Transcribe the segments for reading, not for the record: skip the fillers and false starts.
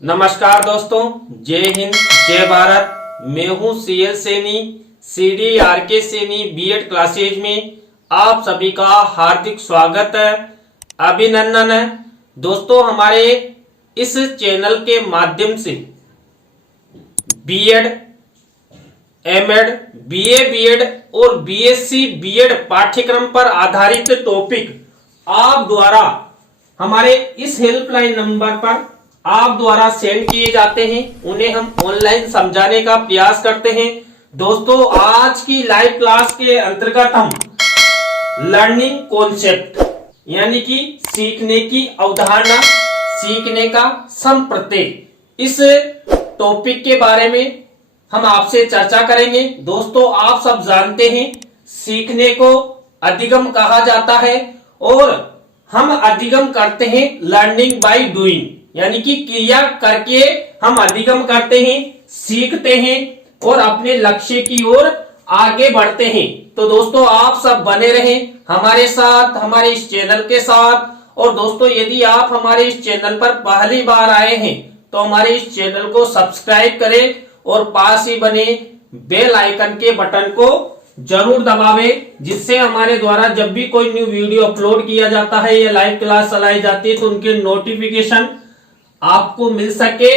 नमस्कार दोस्तों, जय हिंद, जय भारत। मैं हूं CL Saini, CDRK Saini BEd classes में आप सभी का हार्दिक स्वागत है, अभिनंदन है। दोस्तों, हमारे इस चैनल के माध्यम से बीएड, एमएड, बीए बीएड और बीएससी बीएड पाठ्यक्रम पर आधारित टॉपिक आप द्वारा हमारे इस हेल्पलाइन नंबर पर आप द्वारा सेंड किए जाते हैं, उन्हें हम ऑनलाइन समझाने का प्रयास करते हैं। दोस्तों, आज की लाइव क्लास के अंतर्गत हम लर्निंग कॉन्सेप्ट यानी कि सीखने की अवधारणा, सीखने का संप्रत्यय, इस टॉपिक के बारे में हम आपसे चर्चा करेंगे। दोस्तों, आप सब जानते हैं सीखने को अधिगम कहा जाता है और हम अधिगम करते हैं लर्निंग बाय डूइंग, यानी कि क्रिया करके हम अधिगम करते हैं, सीखते हैं और अपने लक्ष्य की ओर आगे बढ़ते हैं। तो दोस्तों, आप सब बने रहें हमारे साथ, हमारे इस चैनल के साथ। और दोस्तों, यदि आप हमारे इस चैनल पर पहली बार आए हैं तो हमारे इस चैनल को सब्सक्राइब करें और पास ही बने बेल आइकन के बटन को जरूर दबावें, जिससे हमारे द्वारा जब भी कोई न्यू वीडियो अपलोड किया जाता है या लाइव क्लास चलाई जाती है तो उनके नोटिफिकेशन आपको मिल सके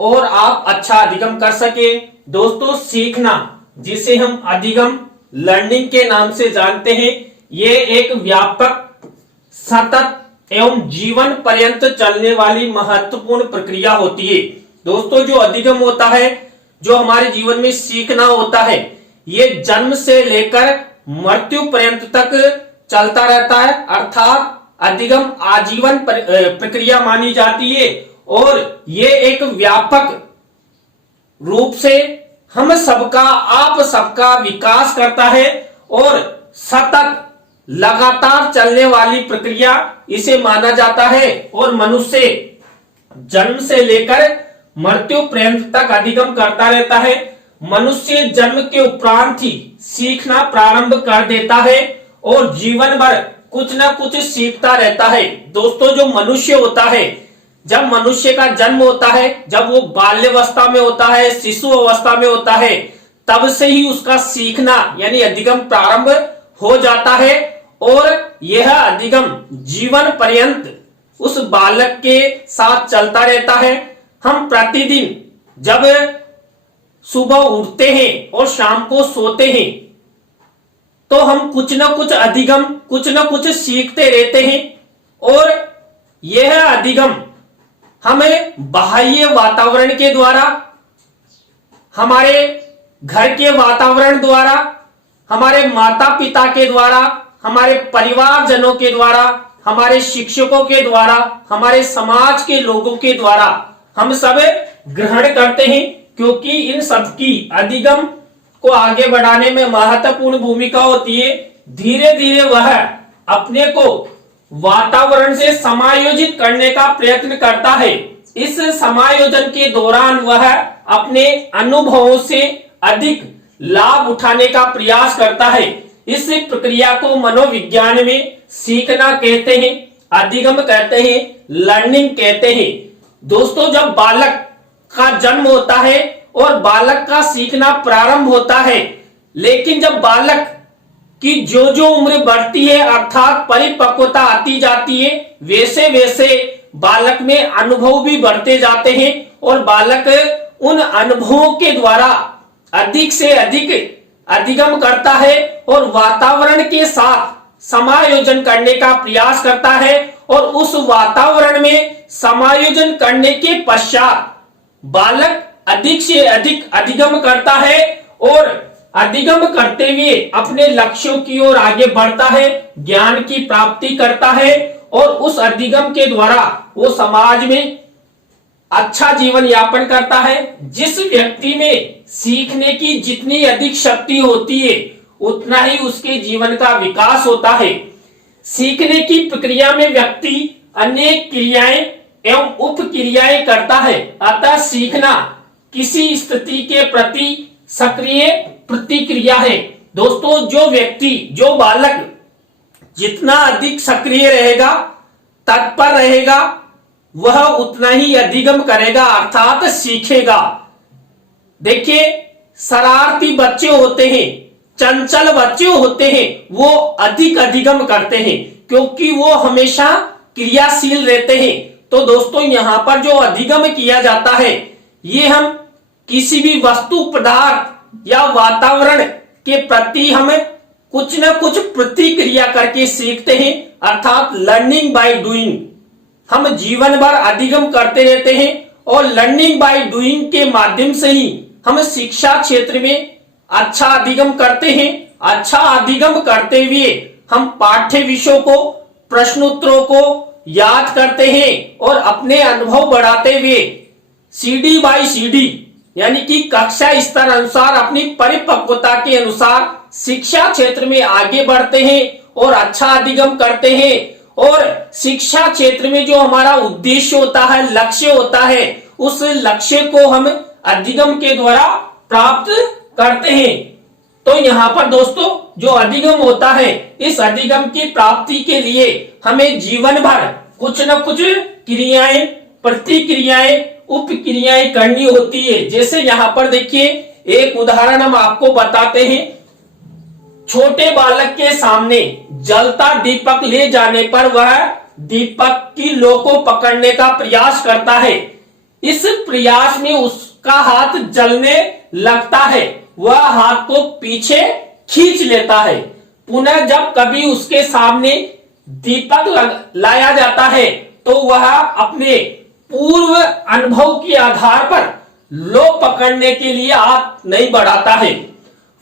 और आप अच्छा अधिगम कर सके। दोस्तों, सीखना, जिसे हम अधिगम लर्निंग के नाम से जानते हैं, ये एक व्यापक, सतत एवं जीवन पर्यंत चलने वाली महत्वपूर्ण प्रक्रिया होती है। दोस्तों, जो अधिगम होता है, जो हमारे जीवन में सीखना होता है, ये जन्म से लेकर मृत्यु पर्यंत तक चलता रहता है, अर्थात अधिगम आजीवन प्रक्रिया मानी जाती है और ये एक व्यापक रूप से हम सबका, आप सबका विकास करता है और सतत लगातार चलने वाली प्रक्रिया इसे माना जाता है। और मनुष्य जन्म से लेकर मृत्यु पर्यंत तक अधिगम करता रहता है। मनुष्य जन्म के उपरांत ही सीखना प्रारंभ कर देता है और जीवन भर कुछ ना कुछ सीखता रहता है। दोस्तों, जो मनुष्य होता है, जब मनुष्य का जन्म होता है, जब वो बाल्यावस्था में होता है, शिशु अवस्था में होता है, तब से ही उसका सीखना यानी अधिगम प्रारंभ हो जाता है और यह अधिगम जीवन पर्यंत उस बालक के साथ चलता रहता है। हम प्रतिदिन जब सुबह उठते हैं और शाम को सोते हैं तो हम कुछ ना कुछ अधिगम, कुछ ना कुछ सीखते रहते हैं और यह अधिगम हमें बाह्य वातावरण के द्वारा, हमारे घर के वातावरण द्वारा, हमारे माता पिता के द्वारा, हमारे परिवारजनों के द्वारा, हमारे शिक्षकों के द्वारा, हमारे समाज के लोगों के द्वारा हम सब ग्रहण करते हैं, क्योंकि इन सब की अधिगम को आगे बढ़ाने में महत्वपूर्ण भूमिका होती है। धीरे धीरे वह अपने को वातावरण से समायोजित करने का प्रयत्न करता है। इस समायोजन के दौरान वह अपने अनुभवों से अधिक लाभ उठाने का प्रयास करता है। इस प्रक्रिया को मनोविज्ञान में सीखना कहते हैं, अधिगम कहते हैं, लर्निंग कहते हैं। दोस्तों, जब बालक का जन्म होता है और बालक का सीखना प्रारंभ होता है, लेकिन जब बालक कि जो उम्र बढ़ती है, अर्थात परिपक्वता आती जाती है, वैसे वैसे बालक में अनुभव भी बढ़ते जाते हैं और बालक उन अनुभवों के द्वारा अधिक से अधिक अधिगम करता है और वातावरण के साथ समायोजन करने का प्रयास करता है और उस वातावरण में समायोजन करने के पश्चात बालक अधिक से अधिक अधिगम करता है और अधिगम करते हुए अपने लक्ष्यों की ओर आगे बढ़ता है, ज्ञान की प्राप्ति करता है और उस अधिगम के द्वारा वो समाज में अच्छा जीवन यापन करता है। जिस व्यक्ति में सीखने की जितनी अधिक शक्ति होती है, उतना ही उसके जीवन का विकास होता है। सीखने की प्रक्रिया में व्यक्ति अनेक क्रियाएं एवं उप क्रियाएं करता है, अतः सीखना किसी स्थिति के प्रति सक्रिय प्रतिक्रिया है। दोस्तों, जो व्यक्ति, जो बालक जितना अधिक सक्रिय रहेगा, तत्पर रहेगा, वह उतना ही अधिगम करेगा अर्थात सीखेगा। देखिए, शरारती बच्चे होते हैं, चंचल बच्चे होते हैं, वो अधिक अधिगम करते हैं क्योंकि वो हमेशा क्रियाशील रहते हैं। तो दोस्तों, यहां पर जो अधिगम किया जाता है, ये हम किसी भी वस्तु पदार्थ या वातावरण के प्रति हमें कुछ ना कुछ प्रतिक्रिया करके सीखते हैं, अर्थात लर्निंग बाय डूइंग। हम जीवन भर अधिगम करते रहते हैं और लर्निंग बाय डूइंग के माध्यम से ही हम शिक्षा क्षेत्र में अच्छा अधिगम करते हैं। अच्छा अधिगम करते हुए हम पाठ्य विषयों को, प्रश्नोत्तरों को याद करते हैं और अपने अनुभव बढ़ाते हुए सीडी बाय सीडी यानी कि कक्षा स्तर अनुसार अपनी परिपक्वता के अनुसार शिक्षा क्षेत्र में आगे बढ़ते हैं और अच्छा अधिगम करते हैं। और शिक्षा क्षेत्र में जो हमारा उद्देश्य होता है, लक्ष्य होता है, उस लक्ष्य को हम अधिगम के द्वारा प्राप्त करते हैं। तो यहाँ पर दोस्तों, जो अधिगम होता है, इस अधिगम की प्राप्ति के लिए हमें जीवन भर कुछ न कुछ क्रियाएं, प्रतिक्रियाएं, उपक्रियाएं करनी होती है। जैसे यहाँ पर देखिए, एक उदाहरण हम आपको बताते हैं। छोटे बालक के सामने जलता दीपक ले जाने पर वह दीपक की लो को पकड़ने का प्रयास करता है। इस प्रयास में उसका हाथ जलने लगता है, वह हाथ को पीछे खींच लेता है। पुनः जब कभी उसके सामने दीपक लाया जाता है तो वह अपने पूर्व अनुभव के आधार पर लो पकड़ने के लिए हाथ नहीं बढ़ाता है,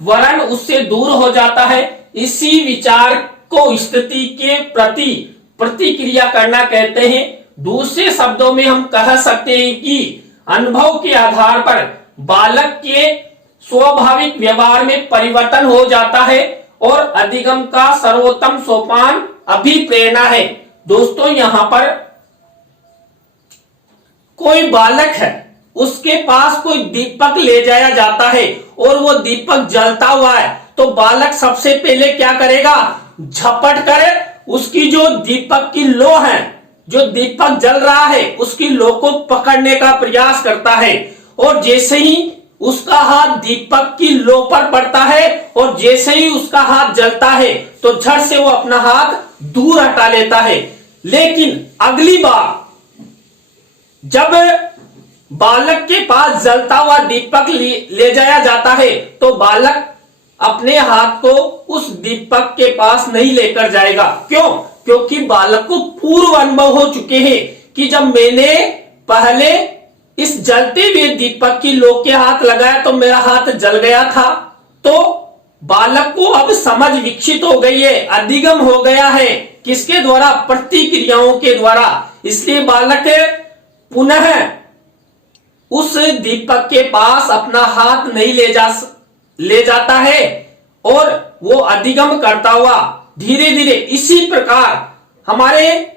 वरन उससे दूर हो जाता है। इसी विचार को स्थिति के प्रति प्रतिक्रिया करना कहते हैं। दूसरे शब्दों में हम कह सकते हैं कि अनुभव के आधार पर बालक के स्वाभाविक व्यवहार में परिवर्तन हो जाता है और अधिगम का सर्वोत्तम सोपान अभिप्रेरणा है। दोस्तों, यहां पर कोई बालक है, उसके पास कोई दीपक ले जाया जाता है और वो दीपक जलता हुआ है, तो बालक सबसे पहले क्या करेगा? झपट कर उसकी जो दीपक की लो है, जो दीपक जल रहा है, उसकी लो को पकड़ने का प्रयास करता है। और जैसे ही उसका हाथ दीपक की लो पर पड़ता है और जैसे ही उसका हाथ जलता है तो झट से वो अपना हाथ दूर हटा लेता है। लेकिन अगली बार जब बालक के पास जलता हुआ दीपक ले जाया जाता है तो बालक अपने हाथ को उस दीपक के पास नहीं लेकर जाएगा। क्यों? क्योंकि बालक को पूर्व अनुभव हो चुके हैं कि जब मैंने पहले इस जलते हुए दीपक की लो के हाथ लगाया तो मेरा हाथ जल गया था। तो बालक को अब समझ विकसित हो गई है, अधिगम हो गया है। किसके द्वारा? प्रतिक्रियाओं के द्वारा। इसलिए बालक पुनः उस दीपक के पास अपना हाथ नहीं ले जाता है और वो अधिगम करता हुआ धीरे धीरे, इसी प्रकार हमारे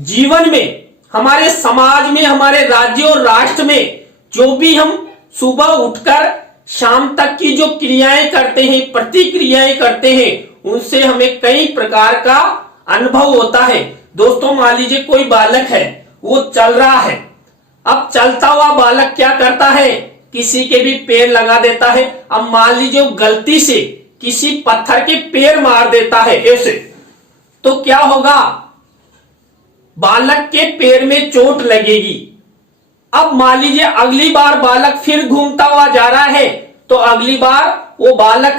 जीवन में, हमारे समाज में, हमारे राज्य और राष्ट्र में जो भी हम सुबह उठकर शाम तक की जो क्रियाएं करते हैं, प्रतिक्रियाएं करते हैं, उनसे हमें कई प्रकार का अनुभव होता है। दोस्तों, मान लीजिए कोई बालक है, वो चल रहा है। अब चलता हुआ बालक क्या करता है? किसी के भी पैर लगा देता है। अब मान लीजिए वो गलती से किसी पत्थर के पैर मार देता है ऐसे, तो क्या होगा? बालक के पैर में चोट लगेगी। अब मान लीजिए अगली बार बालक फिर घूमता हुआ जा रहा है तो अगली बार वो बालक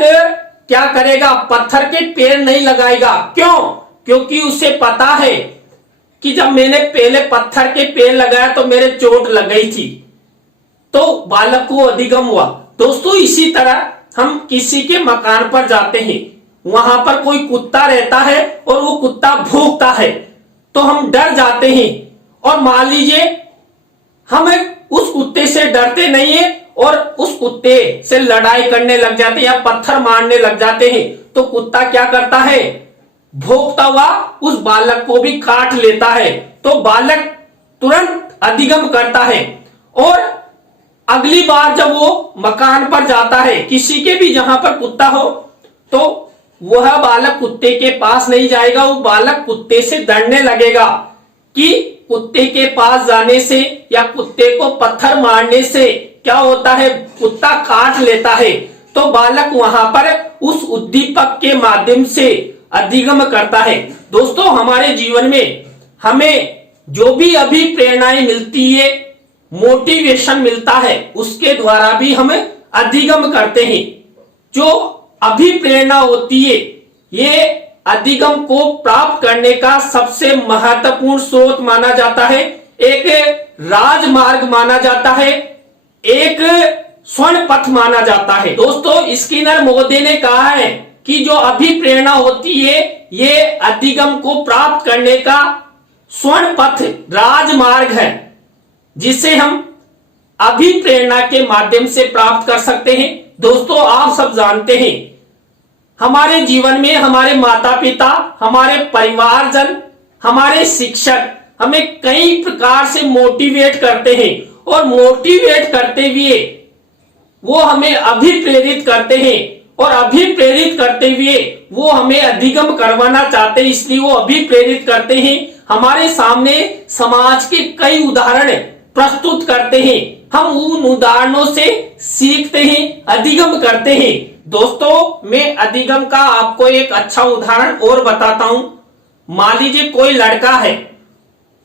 क्या करेगा? पत्थर के पैर नहीं लगाएगा। क्यों? क्योंकि उसे पता है कि जब मैंने पहले पत्थर के पैर लगाया तो मेरे चोट लग गई थी, तो बालक को अधिगम हुआ। दोस्तों, इसी तरह हम किसी के मकान पर जाते हैं, वहां पर कोई कुत्ता रहता है और वो कुत्ता भौंकता है तो हम डर जाते हैं। और मान लीजिए हम उस कुत्ते से डरते नहीं है और उस कुत्ते से लड़ाई करने लग जाते हैं या पत्थर मारने लग जाते हैं, तो कुत्ता क्या करता है? भौंकता हुआ उस बालक को भी काट लेता है। तो बालक तुरंत अधिगम करता है और अगली बार जब वो मकान पर जाता है, किसी के भी जहां पर कुत्ता हो, तो वह बालक कुत्ते के पास नहीं जाएगा। वो बालक कुत्ते से डरने लगेगा कि कुत्ते के पास जाने से या कुत्ते को पत्थर मारने से क्या होता है, कुत्ता काट लेता है, तो बालक वहां पर उस उद्दीपक के माध्यम से अधिगम करता है। दोस्तों हमारे जीवन में हमें जो भी अभिप्रेरणाएं मिलती है, मोटिवेशन मिलता है, उसके द्वारा भी हम अधिगम करते हैं। जो अभिप्रेरणा होती है ये अधिगम को प्राप्त करने का सबसे महत्वपूर्ण स्रोत माना जाता है, एक राजमार्ग माना जाता है, एक स्वर्ण पथ माना जाता है। दोस्तों स्किनर महोदय ने कहा है कि जो अभिप्रेरणा होती है ये अधिगम को प्राप्त करने का स्वर्ण पथ राजमार्ग है, जिसे हम अभिप्रेरणा के माध्यम से प्राप्त कर सकते हैं। दोस्तों आप सब जानते हैं हमारे जीवन में हमारे माता पिता, हमारे परिवारजन, हमारे शिक्षक हमें कई प्रकार से मोटिवेट करते हैं और मोटिवेट करते हुए वो हमें अभिप्रेरित करते हैं और अभिप्रेरित करते हुए वो हमें अधिगम करवाना चाहते हैं, इसलिए वो अभिप्रेरित करते हैं। हमारे सामने समाज के कई उदाहरण प्रस्तुत करते हैं, हम उन उदाहरणों से सीखते हैं, अधिगम करते हैं। दोस्तों मैं अधिगम का आपको एक अच्छा उदाहरण और बताता हूं। मान लीजिए कोई लड़का है,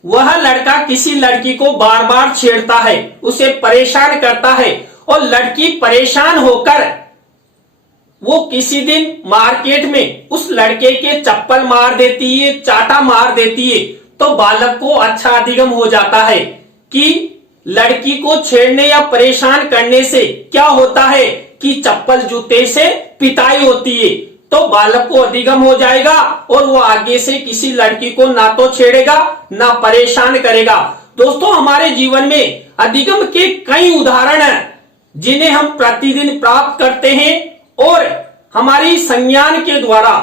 वह लड़का किसी लड़की को बार बार छेड़ता है, उसे परेशान करता है और लड़की परेशान होकर वो किसी दिन मार्केट में उस लड़के के चप्पल मार देती है, चाटा मार देती है, तो बालक को अच्छा अधिगम हो जाता है कि लड़की को छेड़ने या परेशान करने से क्या होता है कि चप्पल जूते से पिटाई होती है, तो बालक को अधिगम हो जाएगा और वो आगे से किसी लड़की को ना तो छेड़ेगा ना परेशान करेगा। दोस्तों हमारे जीवन में अधिगम के कई उदाहरण हैं जिन्हें हम प्रतिदिन प्राप्त करते हैं और हमारी संज्ञान के द्वारा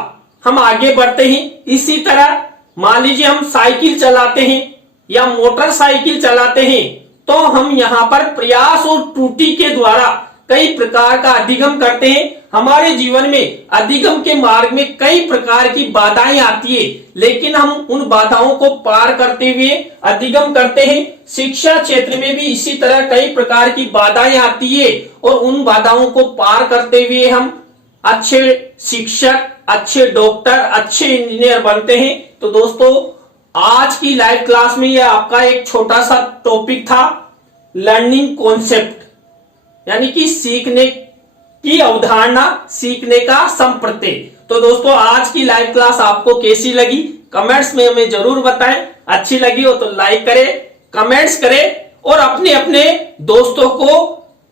हम आगे बढ़ते हैं। इसी तरह मान लीजिए हम साइकिल चलाते हैं या मोटरसाइकिल चलाते हैं, तो हम यहाँ पर प्रयास और त्रुटि के द्वारा कई प्रकार का अधिगम करते हैं। हमारे जीवन में अधिगम के मार्ग में कई प्रकार की बाधाएं आती है, लेकिन हम उन बाधाओं को पार करते हुए अधिगम करते हैं। शिक्षा क्षेत्र में भी इसी तरह कई प्रकार की बाधाएं आती है और उन बाधाओं को पार करते हुए हम अच्छे शिक्षक, अच्छे डॉक्टर, अच्छे इंजीनियर बनते हैं। तो दोस्तों आज की लाइव क्लास में यह आपका एक छोटा सा टॉपिक था, लर्निंग कॉन्सेप्ट, यानी कि सीखने की अवधारणा, सीखने का संप्रत्यय। तो दोस्तों आज की लाइव क्लास आपको कैसी लगी कमेंट्स में हमें जरूर बताएं। अच्छी लगी हो तो लाइक करें, कमेंट्स करें और अपने अपने दोस्तों को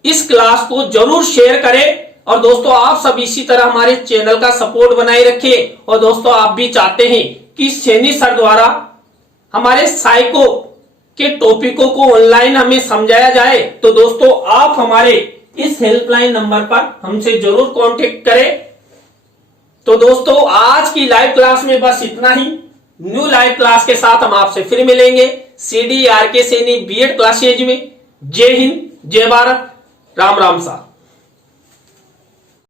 इस क्लास को जरूर शेयर करें। और दोस्तों आप सब इसी तरह हमारे चैनल का सपोर्ट बनाए रखें। और दोस्तों आप भी चाहते हैं कि सैनी सर द्वारा हमारे साइको के टॉपिकों को ऑनलाइन हमें समझाया जाए, तो दोस्तों आप हमारे इस हेल्पलाइन नंबर पर हमसे जरूर कांटेक्ट करें। तो दोस्तों आज की लाइव क्लास में बस इतना ही। न्यू लाइव क्लास के साथ हम आपसे फिर मिलेंगे CDRK सैनी बीएड क्लासेज में। जय हिंद, जय भारत, राम राम सा।